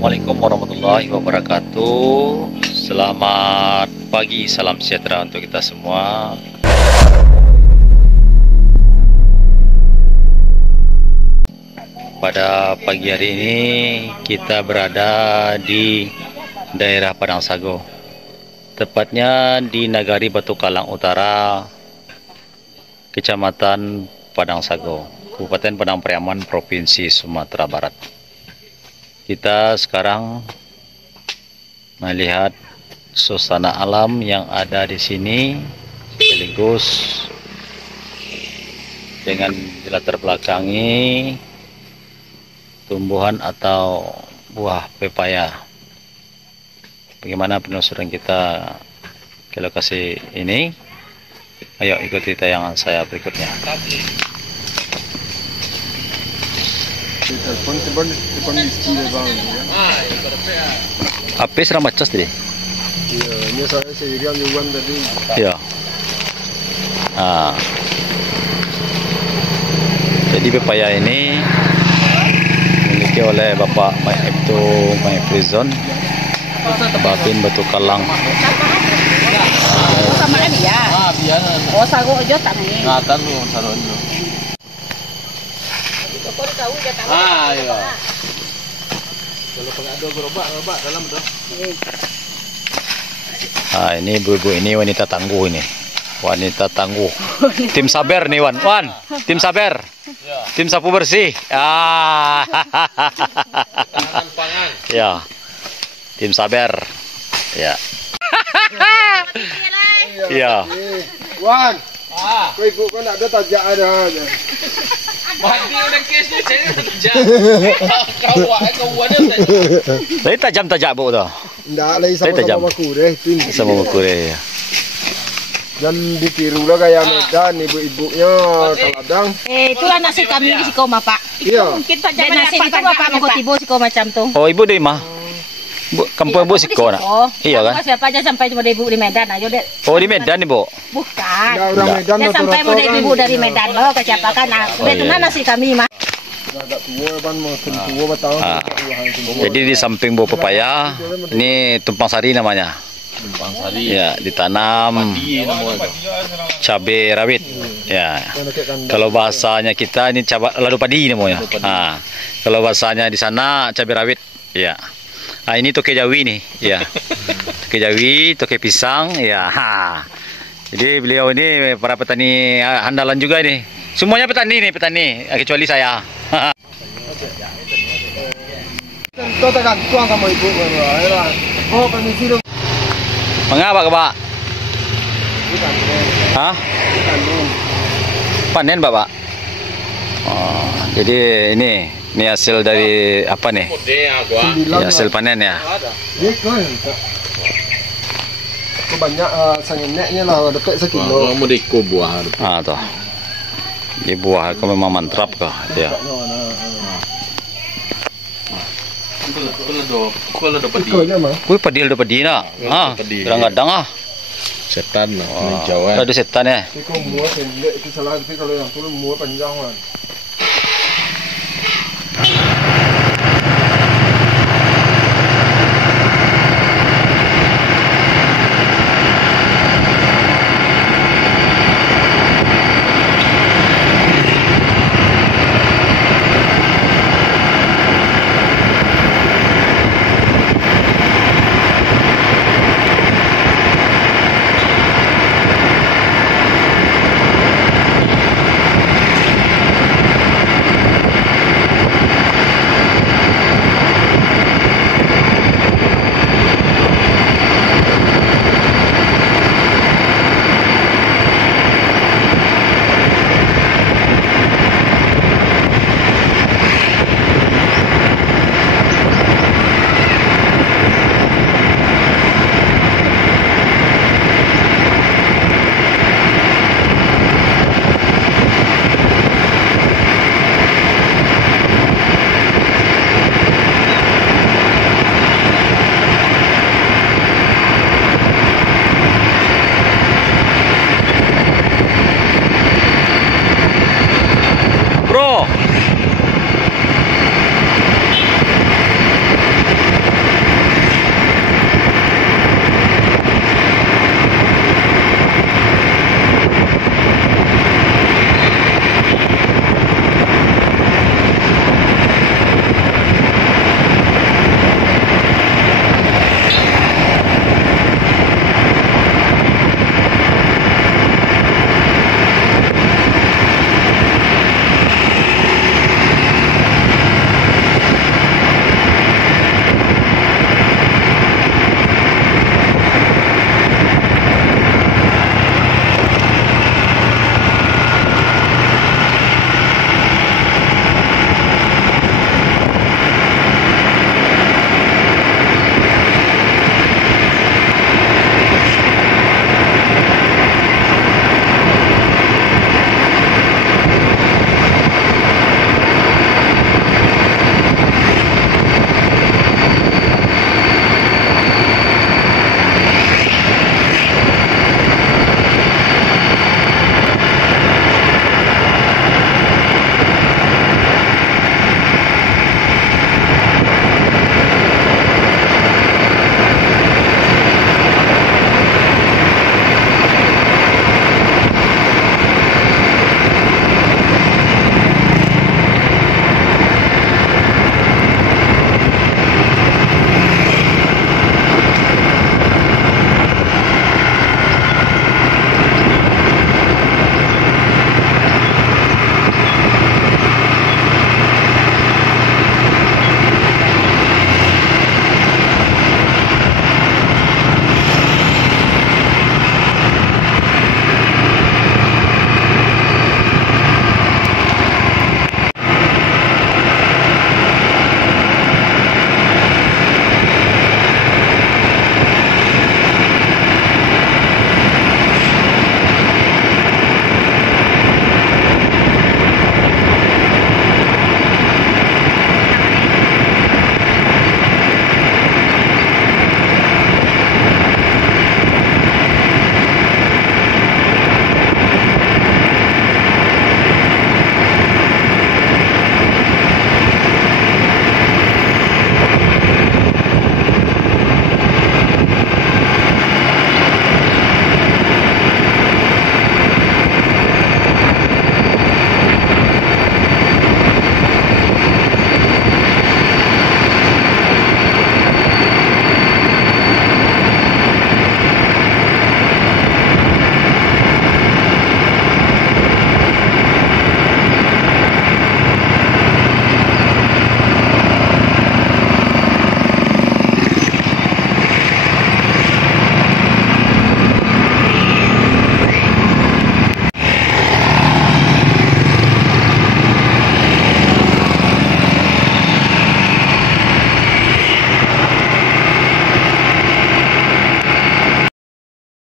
Assalamualaikum warahmatullahi wabarakatuh. Selamat pagi, salam sejahtera untuk kita semua. Pada pagi hari ini kita berada di daerah Padang Sago, tepatnya di Nagari Batu Kalang Utara, Kecamatan Padang Sago, Kabupaten Padang Pariaman, Provinsi Sumatera Barat. Kita sekarang melihat suasana alam yang ada di sini, sekaligus dengan dilatar belakangi tumbuhan atau buah pepaya. Bagaimana penelusuran kita ke lokasi ini? Ayo ikuti tayangan saya berikutnya. Apa serang macas tadi? Iya, ini saya sendirian juga tadi. Iya. Jadi pepaya ini dimiliki oleh Bapak Maibtu Maifrizon, Babin Batu Kalang. Sama dia. Oh, sago aja tak nih. Ngatan lu saron lu. Iya. Kalau pakai ada gerobak dalam dah. Ini ibu-ibu ini wanita tangguh ini. Wanita tangguh. Tim sabar nih Wan. Tim sabar. Tim sapu bersih. Pangan. Ya. Tim sabar. Ya. Iya. Wan. Kau ibu kau nak ada tajak ada. Mati udah kesnya saya tajam. Kau ada tajam. Tapi tajam-tajam bu tu. Ndak lagi sama-sama aku deh. Sama buku ya. Dan ditiru lah kayak Medan ibu-ibunya Kaladang. Itulah nasi kami di Sikoma, Pak. Iya. Kita jangan nasi itu Bapak mau tibo Sikoma macam tu. Oh ibu dari mah? Kampung ibu Siko nak? Iya kan? Siapa aja sampai cuma ibu di Medan aja deh. Oh di Medan ibu? Bukan. Nah, orang Medan Dia sampai mau rata-rata ibu dari Medan loh ke siapa kan? Itu iya. nasi kami mah. agak tua kan mau tua batang. Jadi di samping buah pepaya, ini tumpang sari namanya. Tumpang sari. Ya, ditanam cabai rawit. Ya. Kalau bahasanya kita ini ladu padi namanya. Kalau bahasanya di sana cabai rawit. Ya. Ini toke jawi nih. Ya. Toke jawi, toke pisang. Ya. Jadi beliau ini para petani andalan juga nih. Semuanya petani nih, kecuali saya. Kau tak tuang sama ibu baru. Oh, permisi dong. Mengapa Pak? Hah? Panen Bapak? Oh, jadi ini hasil dari apa nih? Ya, hasil panen ya. Kau banyak sanginnya lah dekat sekilo. Mau diko buah. Tuh. Di buah kau memang mantap kah? Ya. Kau ada padi. Kau aja mah. Kui padil do padina. Kadang-kadang Setan Jawa. Ada setan ya. Kau muat sendiri itu salah tapi kalau yang tu muat panjang kan.